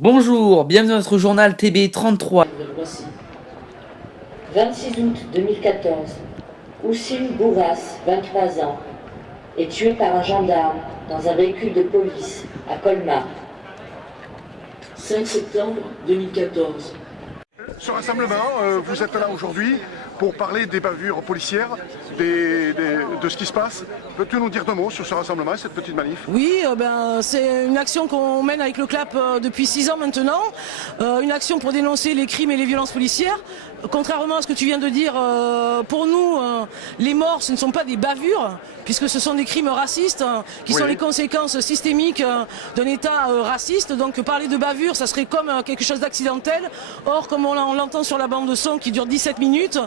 Bonjour, bienvenue dans notre journal TB33. 26 août 2014, Houssine Bourras, 23 ans, est tué par un gendarme dans un véhicule de police à Colmar. 5 septembre 2014. Ce rassemblement, vous êtes là aujourd'hui pour parler des bavures policières, de ce qui se passe. Peux-tu nous dire deux mots sur ce rassemblement, cette petite manif? Oui, c'est une action qu'on mène avec le CLAP depuis 6 ans maintenant. Une action pour dénoncer les crimes et les violences policières. Contrairement à ce que tu viens de dire, pour nous, les morts, ce ne sont pas des bavures, puisque ce sont des crimes racistes qui sont les conséquences systémiques d'un État raciste. Donc parler de bavure, ça serait comme quelque chose d'accidentel. Or, comme on l'entend sur la bande de son qui dure 17 minutes,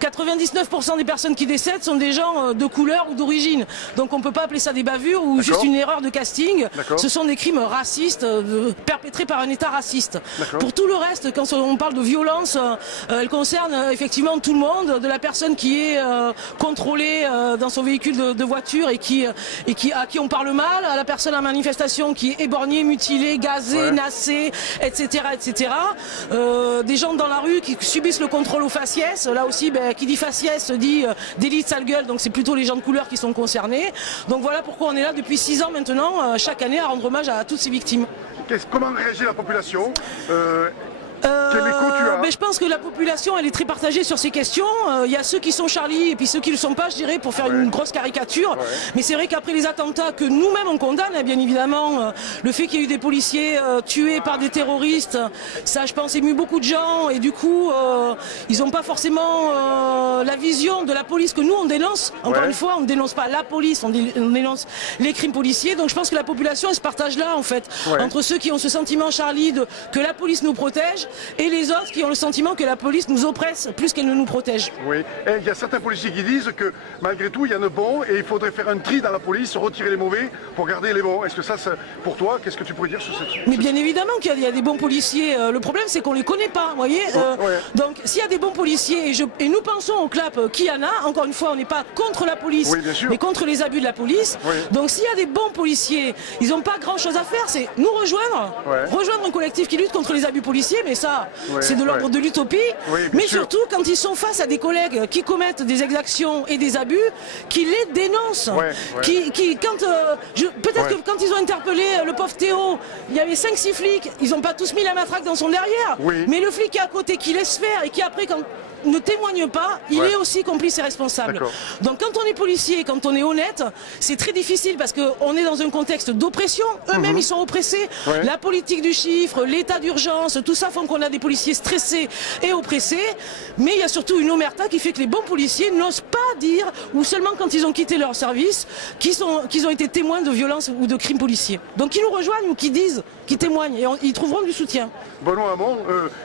99% des personnes qui décèdent sont des gens de couleur ou d'origine. Donc on ne peut pas appeler ça des bavures ou juste une erreur de casting. Ce sont des crimes racistes perpétrés par un État raciste. Pour tout le reste, quand on parle de violence, elle concerne effectivement tout le monde, de la personne qui est contrôlée dans son véhicule de voiture et à qui on parle mal, à la personne en manifestation qui est éborgnée, mutilée, gazée, nassée, etc. etc. Des gens dans la rue qui subissent le contrôle aux faciès. Là aussi, qui dit faciès dit délit de sale gueule, donc c'est plutôt les gens de couleur qui sont concernés. Donc voilà pourquoi on est là depuis 6 ans maintenant, chaque année, à rendre hommage à toutes ces victimes. Comment réagit la population? Quel écho tu as? Je pense que la population elle est très partagée sur ces questions. Il y a ceux qui sont Charlie et puis ceux qui ne le sont pas, je dirais, pour faire une grosse caricature. Mais c'est vrai qu'après les attentats que nous-mêmes on condamne, bien évidemment, le fait qu'il y ait eu des policiers tués par des terroristes, ça je pense ému beaucoup de gens et du coup ils n'ont pas forcément la vision de la police que nous on dénonce. Encore une fois, on ne dénonce pas la police, on dénonce les crimes policiers. Donc je pense que la population elle se partage là en fait, entre ceux qui ont ce sentiment Charlie que la police nous protège et les autres qui ont le sentiment que la police nous oppresse plus qu'elle ne nous protège. Oui, et il y a certains policiers qui disent que malgré tout il y en a de bons et il faudrait faire un tri dans la police, retirer les mauvais pour garder les bons. Est-ce que ça, pour toi, qu'est-ce que tu pourrais dire sur cette chose? Mais bien évidemment qu'il y a des bons policiers. Le problème c'est qu'on les connaît pas, vous voyez. Donc s'il y a des bons policiers, et nous pensons au CLAP qu'il y en a, encore une fois on n'est pas contre la police, mais contre les abus de la police. Donc s'il y a des bons policiers, ils n'ont pas grand chose à faire, c'est nous rejoindre un collectif qui lutte contre les abus policiers, mais ça c'est de l'ordre de l'utopie, mais surtout quand ils sont face à des collègues qui commettent des exactions et des abus, qui les dénoncent. Peut-être que quand ils ont interpellé le pauvre Théo, il y avait 5-6 flics, ils n'ont pas tous mis la matraque dans son derrière, mais le flic qui est à côté, qui laisse faire et qui après quand ne témoigne pas, il est aussi complice et responsable. Donc quand on est policier, quand on est honnête, c'est très difficile parce qu'on est dans un contexte d'oppression, eux-mêmes ils sont oppressés, la politique du chiffre, l'état d'urgence, tout ça font qu'on a des policiers stressés et oppressés, mais il y a surtout une omerta qui fait que les bons policiers n'osent pas dire, ou seulement quand ils ont quitté leur service, qu'ils ont été témoins de violences ou de crimes policiers. Donc ils nous rejoignent ou qui disent, qui témoignent, et ils trouveront du soutien. Benoît Hamon,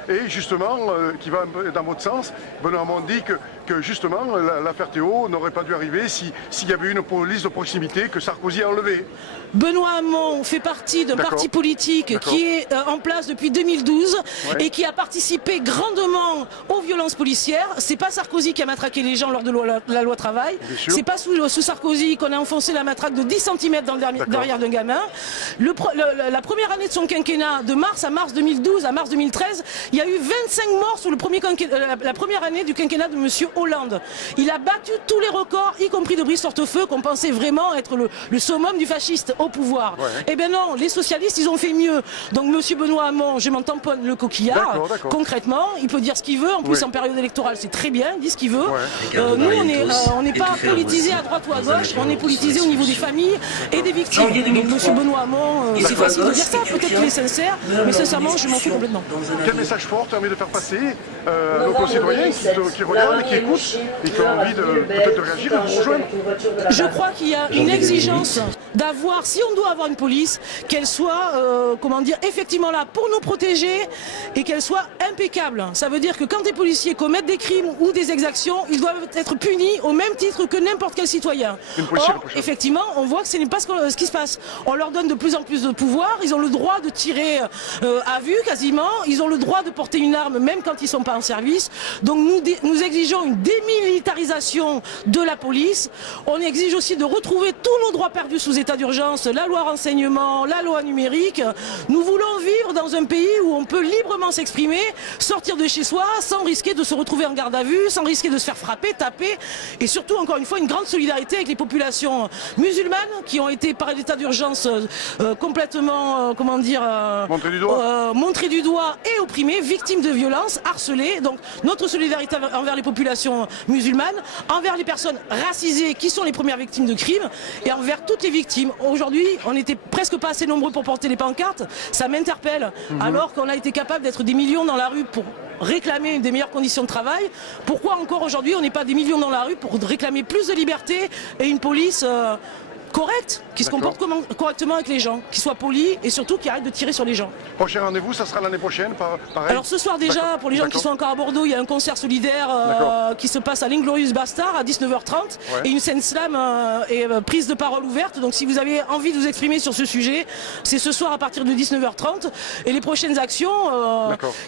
et justement, qui va un peu dans votre sens, Benoît Hamon dit que justement l'affaire Théo n'aurait pas dû arriver s'il y avait eu une police de proximité que Sarkozy a enlevée. Benoît Hamon fait partie d'un parti politique qui est en place depuis 2012 et qui a participé grandement aux violences policières. C'est pas Sarkozy qui a matraqué les gens lors de la loi travail. C'est pas sous Sarkozy qu'on a enfoncé la matraque de 10 cm dans le derrière d'un gamin. La première année de son quinquennat, de mars à mars 2012 à mars 2013, il y a eu 25 morts sur la première année du quinquennat de M. Hollande. Il a battu tous les records, y compris de Brice Hortefeux, qu'on pensait vraiment être le summum du fasciste au pouvoir. Eh bien non, les socialistes, ils ont fait mieux. Donc M. Benoît Hamon, je m'en tamponne le coquillard. Concrètement, il peut dire ce qu'il veut. En plus, en période électorale, c'est très bien, il dit ce qu'il veut. Nous, on n'est pas politisé à droite ou à gauche, on est politisé au niveau des familles et des victimes. Donc M. Benoît Hamon, c'est facile de dire ça, peut-être qu'il est sincère, mais sincèrement, je m'en fous complètement. Quel message fort tu as envie de faire passer à nos concitoyens qui regardent, qui écoutent et qui ont envie peut-être de réagir et de vous rejoindre? Je crois qu'il y a une exigence d'avoir, si on doit avoir une police, qu'elle soit, effectivement là pour nous protéger et qu'elle soit impeccable. Ça veut dire que quand des policiers commettent des crimes ou des exactions, ils doivent être punis au même titre que n'importe quel citoyen. Or, effectivement, on voit que ce n'est pas ce qui se passe. On leur donne de plus en plus de pouvoir, ils ont le droit de tirer à vue quasiment, ils ont le droit de porter une arme même quand ils ne sont pas en service. Donc nous exigeons une démilitarisation de la police. On exige aussi de retrouver tous nos droits perdus sous état d'urgence, la loi renseignement, la loi numérique. Nous voulons vivre dans un pays où on peut librement s'exprimer, sortir de chez soi sans risquer de se retrouver en garde à vue, sans risquer de se faire frapper, taper, et surtout encore une fois une grande solidarité avec les populations musulmanes qui ont été par l'état d'urgence complètement, montrées du doigt et opprimées, victimes de violences, harcelées. Donc notre solidarité envers les populations musulmanes, envers les personnes racisées qui sont les premières victimes de crimes et envers toutes les victimes. Aujourd'hui, on n'était presque pas assez nombreux pour porter les pancartes, ça m'interpelle, alors qu'on a été capable d'être des millions dans la rue pour réclamer des meilleures conditions de travail. Pourquoi encore aujourd'hui on n'est pas des millions dans la rue pour réclamer plus de liberté et une police correcte, qui se comporte correctement avec les gens, qui soit poli et surtout qui arrête de tirer sur les gens. Prochain rendez-vous, ça sera l'année prochaine, pareil. Alors ce soir déjà, pour les gens qui sont encore à Bordeaux, il y a un concert solidaire qui se passe à l'Inglorious Bastard à 19h30 et une scène slam et prise de parole ouverte. Donc si vous avez envie de vous exprimer sur ce sujet, c'est ce soir à partir de 19h30. Et les prochaines actions,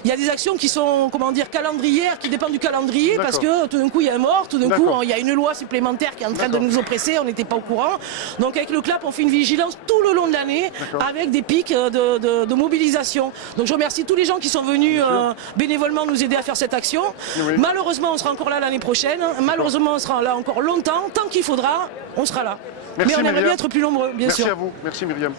il y a des actions qui sont, calendrières, qui dépendent du calendrier, parce que tout d'un coup il y a un mort, tout d'un coup il y a une loi supplémentaire qui est en train de nous oppresser, on n'était pas au courant. Donc avec le CLAP, on fait une vigilance tout le long de l'année avec des pics de mobilisation. Donc je remercie tous les gens qui sont venus bénévolement nous aider à faire cette action. Oui. Malheureusement, on sera encore là l'année prochaine. Malheureusement, on sera là encore longtemps. Tant qu'il faudra, on sera là. Merci, mais on aimerait bien être plus nombreux, bien sûr. Merci à vous. Merci Myriam.